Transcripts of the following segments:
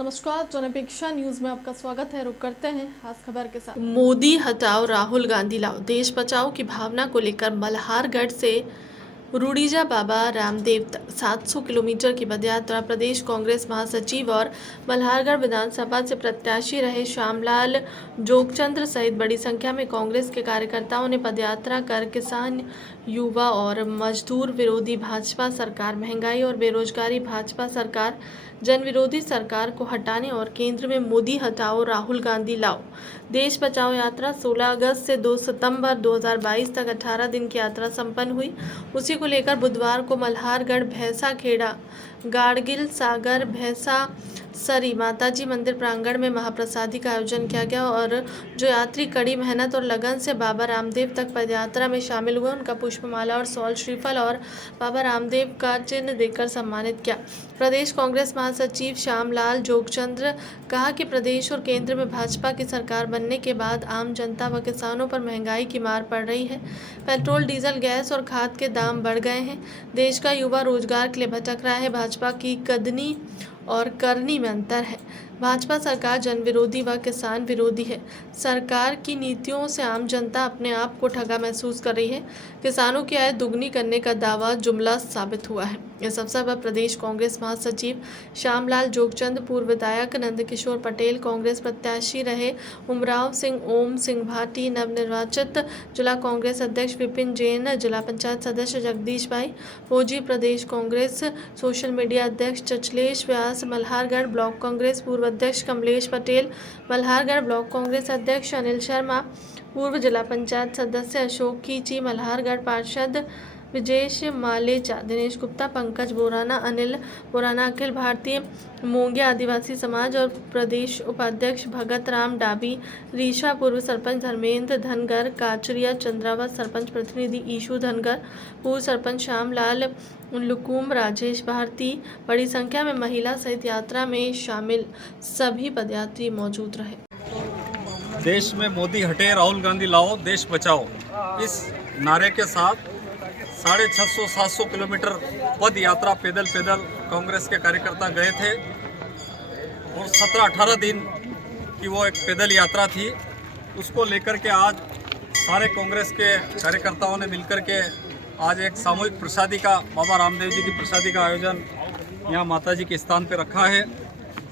नमस्कार, जनअपेक्षा न्यूज में आपका स्वागत है। रुक करते हैं खास खबर के साथ। मोदी हटाओ राहुल गांधी लाओ, देश बचाओ की भावना को लेकर मल्हारगढ़ से रुड़ीजा बाबा रामदेव तक 700 किलोमीटर की पदयात्रा प्रदेश कांग्रेस महासचिव और मल्हारगढ़ विधानसभा से प्रत्याशी रहे श्यामलाल जोगचंद्र सहित बड़ी संख्या में कांग्रेस के कार्यकर्ताओं ने पदयात्रा कर किसान, युवा और मजदूर विरोधी भाजपा सरकार, महंगाई और बेरोजगारी भाजपा सरकार, जन विरोधी सरकार को हटाने और केंद्र में मोदी हटाओ राहुल गांधी लाओ, देश बचाओ यात्रा 16 अगस्त से 2 सितंबर 2022 तक 18 दिन की यात्रा संपन्न हुई। उसी को लेकर बुधवार को मल्हारगढ़, भैंसा खेड़ा, गाड़गिल सागर, भैंसा सरी माताजी मंदिर प्रांगण में महाप्रसादी का आयोजन किया गया और जो यात्री कड़ी मेहनत और लगन से बाबा रामदेव तक पदयात्रा में शामिल हुए उनका पुष्पमाला और सॉल श्रीफल और बाबा रामदेव का चिन्ह देकर सम्मानित किया। प्रदेश कांग्रेस महासचिव श्यामलाल जोगचंद्र कहा कि प्रदेश और केंद्र में भाजपा की सरकार बनने के बाद आम जनता व किसानों पर महंगाई की मार पड़ रही है। पेट्रोल, डीजल, गैस और खाद के दाम बढ़ गए हैं। देश का युवा रोजगार के लिए भटक रहा है। भाजपा की कदनी और करनी में अंतर है। भाजपा सरकार जन विरोधी व किसान विरोधी है। सरकार की नीतियों से आम जनता अपने आप को ठगा महसूस कर रही है। किसानों की आय दुगनी करने का दावा जुमला साबित हुआ है। इस अवसर पर प्रदेश कांग्रेस महासचिव श्यामलाल जोगचंद, पूर्व विधायक नंदकिशोर पटेल, कांग्रेस प्रत्याशी रहे उमराव सिंह, ओम सिंह भाटी, नवनिर्वाचित जिला कांग्रेस अध्यक्ष विपिन जैन, जिला पंचायत सदस्य जगदीश भाई फौजी, प्रदेश कांग्रेस सोशल मीडिया अध्यक्ष चचलेश व्यास, मल्हारगढ़ ब्लॉक कांग्रेस पूर्व अध्यक्ष कमलेश पटेल, मल्हारगढ़ ब्लॉक कांग्रेस अध्यक्ष अनिल शर्मा, पूर्व जिला पंचायत सदस्य अशोक कीची, मल्हारगढ़ पार्षद विजेश मालेचा, दिनेश गुप्ता, पंकज बोराना, अनिल बोराना, अखिल भारतीय मोंगिया आदिवासी समाज और प्रदेश उपाध्यक्ष भगत राम डाबी, रीशा, पूर्व सरपंच धर्मेंद्र धनगर, काचरिया, चंद्रावत सरपंच प्रतिनिधि ईशू धनगर, पूर्व सरपंच श्यामलाल लुकुम, राजेश भारती, बड़ी संख्या में महिला सहित यात्रा में शामिल सभी पदयात्री मौजूद रहे। देश में मोदी हटे राहुल गांधी लाओ, देश बचाओ, इस नारे के साथ 650-700 किलोमीटर पद यात्रा पैदल कांग्रेस के कार्यकर्ता गए थे और 17-18 दिन की वो एक पैदल यात्रा थी। उसको लेकर के आज सारे कांग्रेस के कार्यकर्ताओं ने मिलकर के आज एक सामूहिक प्रसादी का, बाबा रामदेव जी की प्रसादी का आयोजन यहाँ माता जी के स्थान पे रखा है।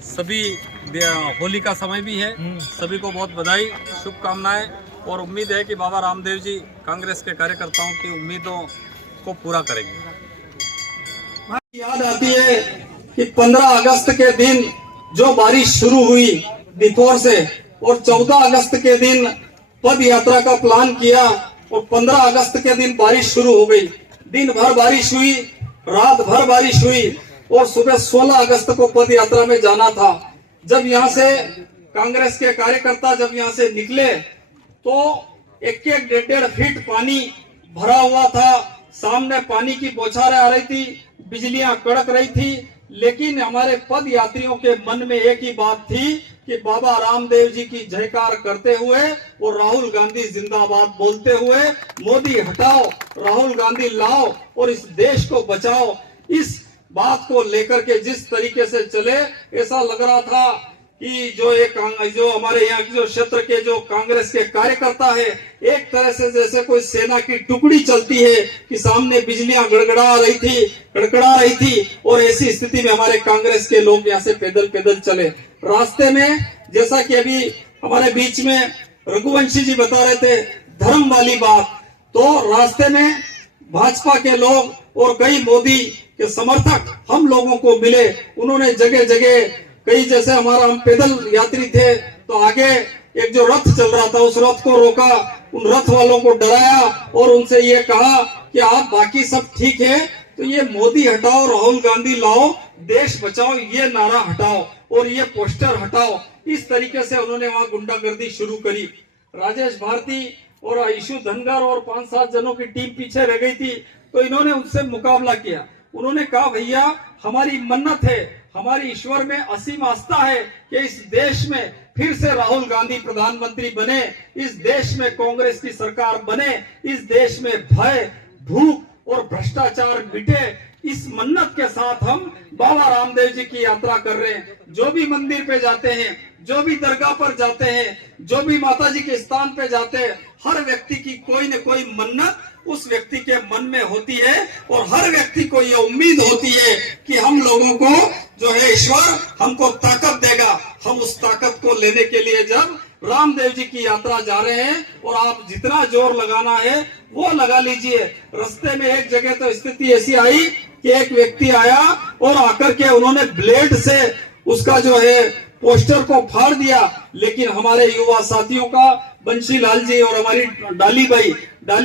सभी होली का समय भी है, सभी को बहुत बधाई, शुभकामनाएं और उम्मीद है कि बाबा रामदेव जी कांग्रेस के कार्यकर्ताओं की उम्मीदों को पूरा करेंगे। याद आती है कि 15 अगस्त के दिन जो बारिश शुरू हुई बिफोर से और 14 अगस्त के दिन पद यात्रा का प्लान किया और 15 अगस्त के दिन बारिश शुरू हो गई। दिन भर बारिश हुई, रात भर बारिश हुई और सुबह 16 अगस्त को पद यात्रा में जाना था। जब यहाँ से कांग्रेस के कार्यकर्ता जब यहाँ से निकले तो 1-1, 1.5 फीट पानी भरा हुआ था। सामने पानी की बौछारें आ रही थी, बिजलियां कड़क रही थी, लेकिन हमारे पद यात्रियों के मन में एक ही बात थी कि बाबा रामदेव जी की जयकार करते हुए और राहुल गांधी जिंदाबाद बोलते हुए मोदी हटाओ राहुल गांधी लाओ और इस देश को बचाओ। इस बात को लेकर के जिस तरीके से चले, ऐसा लग रहा था कि जो हमारे यहाँ जो क्षेत्र के जो कांग्रेस के कार्यकर्ता है, एक तरह से जैसे कोई सेना की टुकड़ी चलती है कि सामने बिजलियां गड़गड़ा रही थी और ऐसी स्थिति में हमारे कांग्रेस के लोग यहाँ से पैदल चले। रास्ते में जैसा कि अभी हमारे बीच में रघुवंशी जी बता रहे थे धर्म वाली बात, तो रास्ते में भाजपा के लोग और कई मोदी के समर्थक हम लोगों को मिले। उन्होंने जगह जगह कई, जैसे हम पैदल यात्री थे तो आगे एक जो रथ चल रहा था उस रथ को रोका, उन रथ वालों को डराया और उनसे ये कहा कि आप बाकी सब ठीक है तो ये मोदी हटाओ राहुल गांधी लाओ, देश बचाओ ये नारा हटाओ और ये पोस्टर हटाओ। इस तरीके से उन्होंने वहां गुंडागर्दी शुरू करी। राजेश भारती और ईशू धनगर और 5-7 जनों की टीम पीछे रह गई थी, तो इन्होंने उनसे मुकाबला किया। उन्होंने कहा भैया हमारी मन्नत है, हमारी ईश्वर में असीम आस्था है कि इस देश में फिर से राहुल गांधी प्रधानमंत्री बने, इस देश में कांग्रेस की सरकार बने, इस देश में भय, भूख और भ्रष्टाचार मिटे, इस मन्नत के साथ हम बाबा रामदेव जी की यात्रा कर रहे हैं। जो भी मंदिर पे जाते हैं, जो भी दरगाह पर जाते हैं, जो भी माता जी के स्थान पे जाते हैं, हर व्यक्ति की कोई न कोई मन्नत उस व्यक्ति के मन में होती है और हर व्यक्ति को ये उम्मीद होती है कि हम लोगों को जो है ईश्वर हमको ताकत देगा। हम उस ताकत को लेने के लिए जब रामदेव जी की यात्रा जा रहे हैं, और आप जितना जोर लगाना है वो लगा लीजिए। रास्ते में एक जगह तो स्थिति ऐसी आई कि एक व्यक्ति आया और आकर के उन्होंने ब्लेड से उसका जो है पोस्टर को फाड़ दिया, लेकिन हमारे युवा साथियों का बंशी लाल जी और हमारी डाली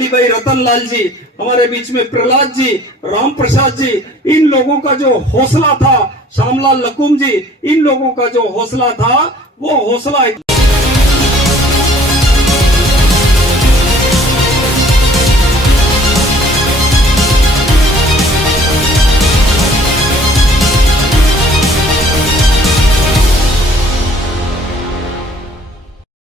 भाई रतन लाल जी, हमारे बीच में प्रहलाद जी, राम प्रसाद जी, इन लोगों का जो हौसला था, श्यामलाल लकुम जी, इन लोगों का जो हौसला था वो हौसला